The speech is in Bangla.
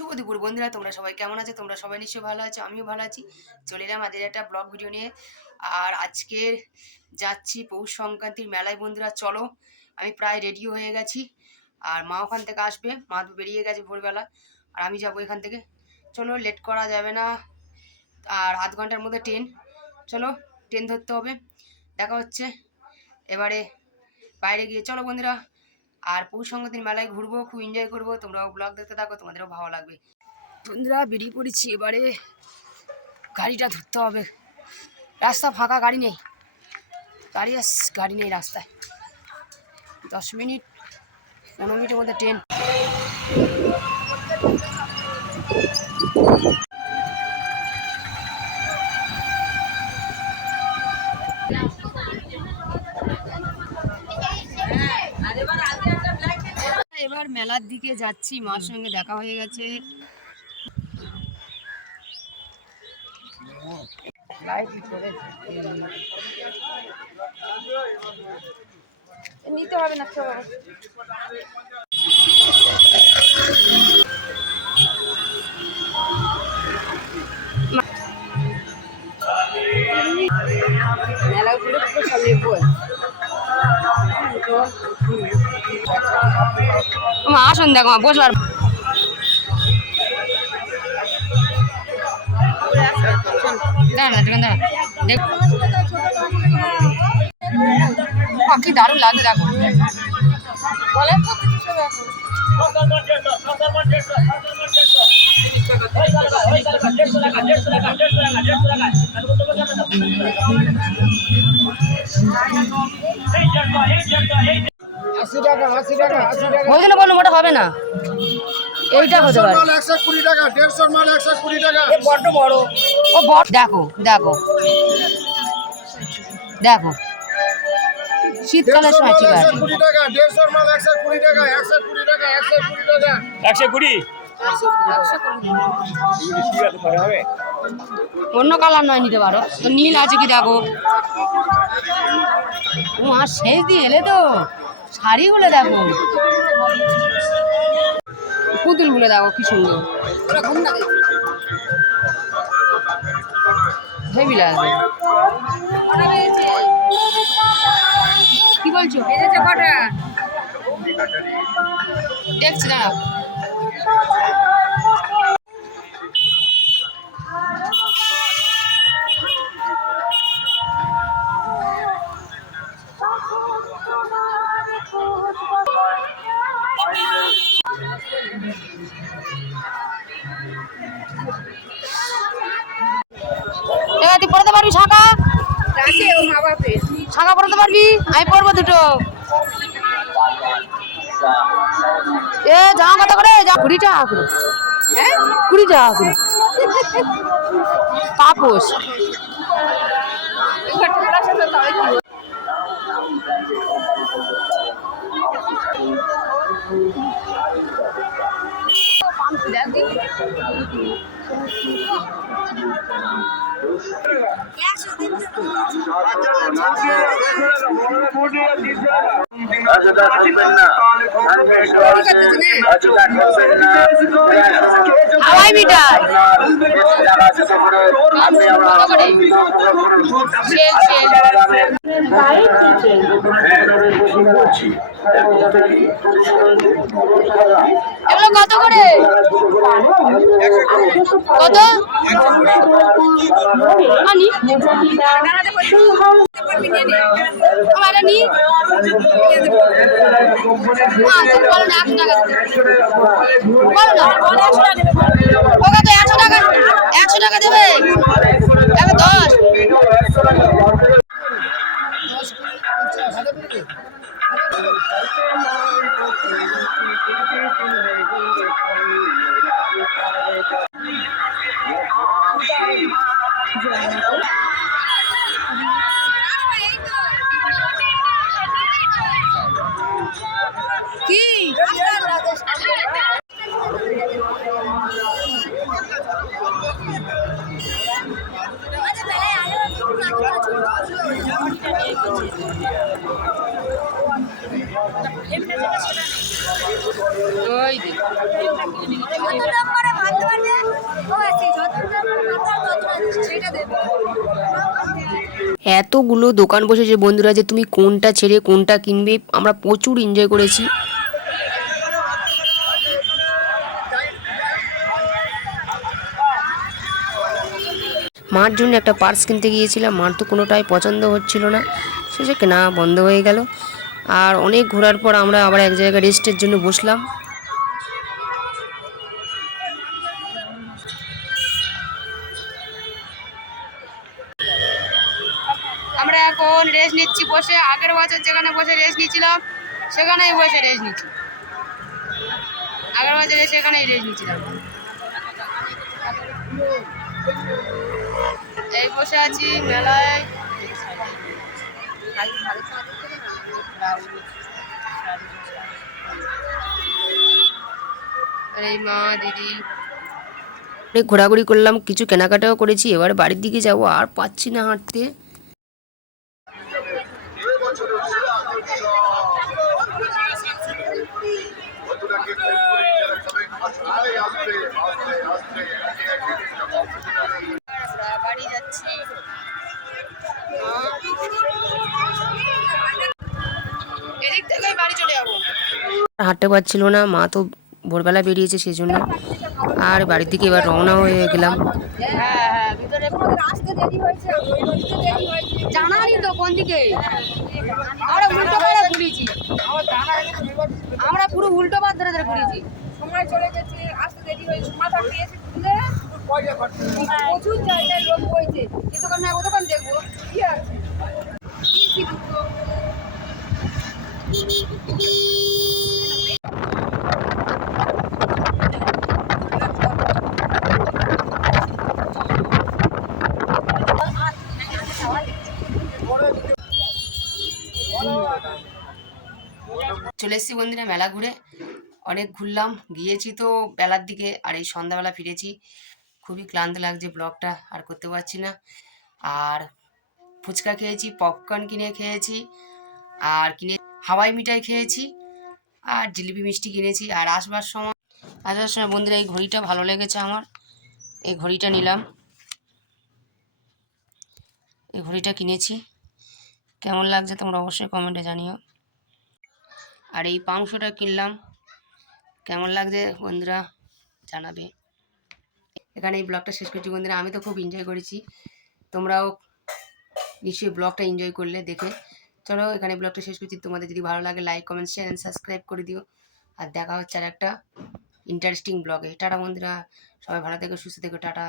শুভ দুপুর বন্ধুরা, তোমরা সবাই কেমন আছো? তোমরা সবাই নিশ্চয়ই ভালো আছো, আমিও ভালো আছি। চলে এলাম আজকের একটা ব্লগ ভিডিও নিয়ে। আর আজকে যাচ্ছি পৌষ সংক্রান্তির মেলায় বন্ধুরা। চলো, আমি প্রায় রেডি হয়ে গেছি। আর মা ওখান থেকে আসবে, মা তো বেরিয়ে গেছে ভোরবেলা, আর আমি যাবো এখান থেকে। চলো, লেট করা যাবে না। আর আধ ঘন্টার মধ্যে ট্রেন, চলো ট্রেন ধরতে হবে। দেখা হচ্ছে এবারে বাইরে গিয়ে। চলো বন্ধুরা, আর পৌষ সংক্রান্তির মেলায় ঘুরবো, খুব এনজয় করবো। তোমরাও ব্লগ দেখতে থাকো, তোমাদেরও ভালো লাগবে। বন্ধুরা বেরিয়ে পড়েছি, এবারে গাড়িটা ধরতে হবে। রাস্তা ফাঁকা, গাড়ি নেই, গাড়ি নেই রাস্তায়। 10 মিনিট 15 মিনিটের মধ্যে ট্রেন। এবার মেলার দিকে যাচ্ছি, মার সঙ্গে দেখা হয়ে গেছে। নিতে হবে না তো। মেলা ঘুরে সামনে আসুন, দেখো বসবার কি দারুণ লাগে, দেখো বলে মোটা হবে না, এইটা হতে পারে 120 টাকা, 150 মাল 120 টাকা। বড্ড বড় ও বড়। দেখো দেখো দেখো, শীতকালের সময় ঠিক আছে। 120 টাকা, 150 মাল 120 টাকা, 120 টাকা, 120 টাকা, 120। অন্য কালার নয়, নিতে পারো তো। নীল আছে কি দেখো। ও আর শেষ দিয়ে এলে তো, শাড়িগুলো দেখো, পুতুলগুলো দেখো কি সুন্দর, হেভি লাগবে। কি বলছো? কটা দেখছি, দাঁড়াও। এবার তুই পড়তে পারবি শাখা? শাখা পড়তে পারবি? আমি পড়বো দুটো। এ জামা কত করে? 20 টাকা করে। 20 টাকা করে পাপোশ। হাওয়াই মিঠাই এগুলো কত করে? কত? আনি আমার নি বলো না, 100 টাকা বলো না। ওকে তো 100 টাকা, 100 টাকা দেবে। 10 কি ওই এতগুলো দোকান বসেছে বন্ধুরা যে তুমি কোনটা ছেড়ে কোনটা কিনবে। আমরা প্রচুর এনজয় করেছি। মার জন্য একটা পার্স কিনতে গিয়েছিলাম, মার তো কোনোটাই পছন্দ হচ্ছিল না, শেষে কেনা বন্ধ হয়ে গেল। আর অনেক ঘোরার পর আমরা আবার এক জায়গায় রেস্টের জন্য বসলাম। আমরা এখন রেস্ট নিচ্ছি বসে, আগের বছর যেখানে বসে রেস্ট নিচ্ছিলাম সেখানেই বসে রেস্ট নিচ্ছি। আগের বছর সেখানেই রেস্ট নিচ্ছিলাম। এই বসে আছি মেলায়। এই মা দিদি অনেক ঘোরাঘুরি করলাম, কিছু কেনাকাটাও করেছি। এবার বাড়ির দিকে যাব, আর পাচ্ছি না হাঁটতে। বাড়ি যাচ্ছি, এদিক থেকে বাড়ি চলে যাবো। হাঁটতে পারছিল না, মা তো ভোরবেলা বেরিয়েছে সেই জন্য। আর বাড়ির দিকে এবার রওনা হয়ে গেলাম। জানানি তো কোন দিকে, আমরা উল্টো পাড়া ঘুরেছি, আমরা পুরো উল্টো পাড় ধরে ধরে ঘুরেছি। সময় চলে গেছে, আসতে দেরি হয়েছে, মাথা পেয়েছে খুলে প্রচুর জায়গায় লোক হয়েছে। এ দোকান না ও দোকান দেখবো কি আছে। চলে এসেছি বন্ধুরা মেলা ঘুরে, অনেক ঘুরলাম, গিয়েছি তো বেলার দিকে, আর এই সন্ধ্যাবেলা ফিরেছি। খুবই ক্লান্ত লাগছে, ব্লগটা আর করতে পারছি না। আর ফুচকা খেয়েছি, পপকর্ন কিনে খেয়েছি, আর কিনে হাওয়াই মিঠাই খেয়েছি, আর জিলিপি মিষ্টি কিনেছি। আর আসবার সময় বন্ধুরা এই ঘড়িটা ভালো লেগেছে আমার, এই ঘড়িটা নিলাম, এই ঘড়িটা কিনেছি। কেমন লাগছে তোমরা অবশ্যই কমেন্টে জানিও। আর এই পাংশটা কিনলাম, কেমন লাগছে বন্ধুরা জানাবে। এখানে এই ব্লগটা শেষ করছি বন্ধুরা, আমি তো খুব এনজয় করেছি, তোমরাও নিশ্চয়ই ব্লগটা এনজয় করলে দেখে। চলো এখানে ব্লগটা শেষ করছি, তোমাদের যদি ভালো লাগে like comment share and subscribe করে দিও। আর দেখা হচ্ছে আর একটা ইন্টারেস্টিং ব্লগে। টাটা বন্ধুরা, সবাই ভালো থেকো, সুস্থ থেকো, টাটা।